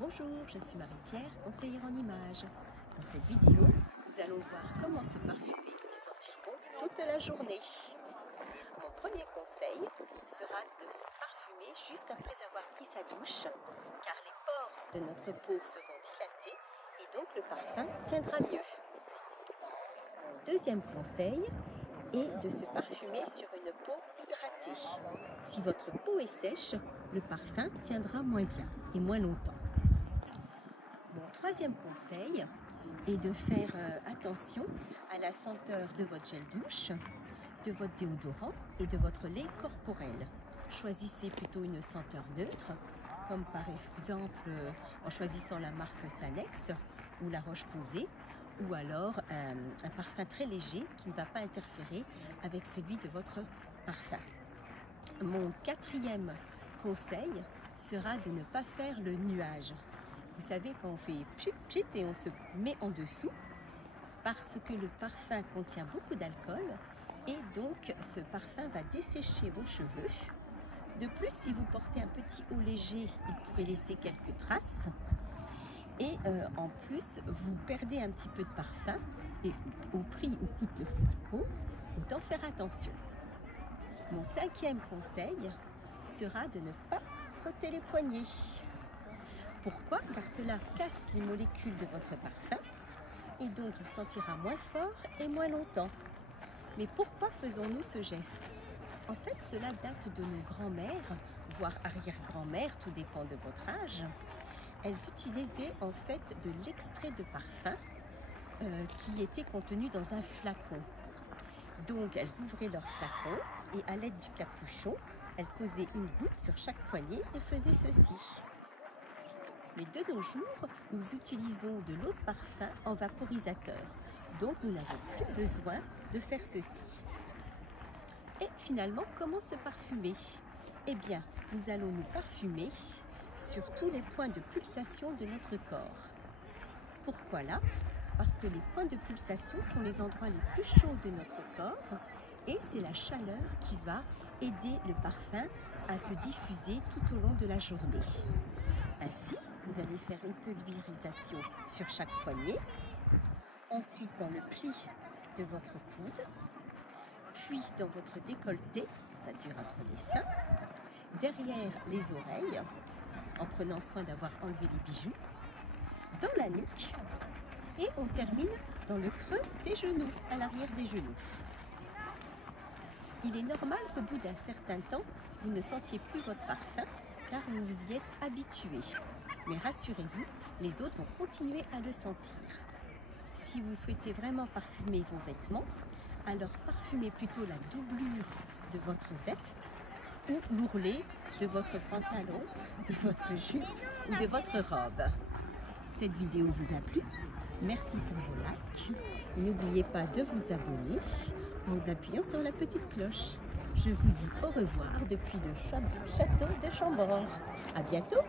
Bonjour, je suis Marie-Pierre, conseillère en images. Dans cette vidéo, nous allons voir comment se parfumer et sentir bon toute la journée. Mon premier conseil sera de se parfumer juste après avoir pris sa douche, car les pores de notre peau seront dilatés et donc le parfum tiendra mieux. Mon deuxième conseil est de se parfumer sur une peau hydratée. Si votre peau est sèche, le parfum tiendra moins bien et moins longtemps. Mon troisième conseil est de faire attention à la senteur de votre gel douche, de votre déodorant et de votre lait corporel. Choisissez plutôt une senteur neutre, comme par exemple en choisissant la marque Sanex ou La Roche-Posay, ou alors un parfum très léger qui ne va pas interférer avec celui de votre parfum. Mon quatrième conseil sera de ne pas faire le nuage. Vous savez, quand on fait pchit pchit et on se met en dessous, parce que le parfum contient beaucoup d'alcool et donc ce parfum va dessécher vos cheveux. De plus, si vous portez un petit haut léger, il pourrait laisser quelques traces. Et en plus, vous perdez un petit peu de parfum et au prix où coûte le flacon, autant faire attention. Mon cinquième conseil sera de ne pas frotter les poignets. Pourquoi? Car cela casse les molécules de votre parfum et donc il sentira moins fort et moins longtemps. Mais pourquoi faisons-nous ce geste? En fait, cela date de nos grands-mères, voire arrière-grand-mères, tout dépend de votre âge. Elles utilisaient en fait de l'extrait de parfum qui était contenu dans un flacon. Donc elles ouvraient leur flacon et à l'aide du capuchon, elles posaient une goutte sur chaque poignet et faisaient ceci. Mais de nos jours, nous utilisons de l'eau de parfum en vaporisateur. Donc nous n'avons plus besoin de faire ceci. Et finalement, comment se parfumer? Eh bien, nous allons nous parfumer sur tous les points de pulsation de notre corps. Pourquoi là? Parce que les points de pulsation sont les endroits les plus chauds de notre corps et c'est la chaleur qui va aider le parfum à se diffuser tout au long de la journée. Ainsi, vous allez faire une pulvérisation sur chaque poignet, ensuite dans le pli de votre coude, puis dans votre décolleté, c'est-à-dire entre les seins, derrière les oreilles, en prenant soin d'avoir enlevé les bijoux, dans la nuque, et on termine dans le creux des genoux, à l'arrière des genoux. Il est normal qu'au bout d'un certain temps, vous ne sentiez plus votre parfum, car vous vous y êtes habitué. Mais rassurez-vous, les autres vont continuer à le sentir. Si vous souhaitez vraiment parfumer vos vêtements, alors parfumez plutôt la doublure de votre veste ou l'ourlet de votre pantalon, de votre jupe ou de votre robe. Cette vidéo vous a plu? Merci pour vos likes. N'oubliez pas de vous abonner en appuyant sur la petite cloche. Je vous dis au revoir depuis le château de Chambord. À bientôt!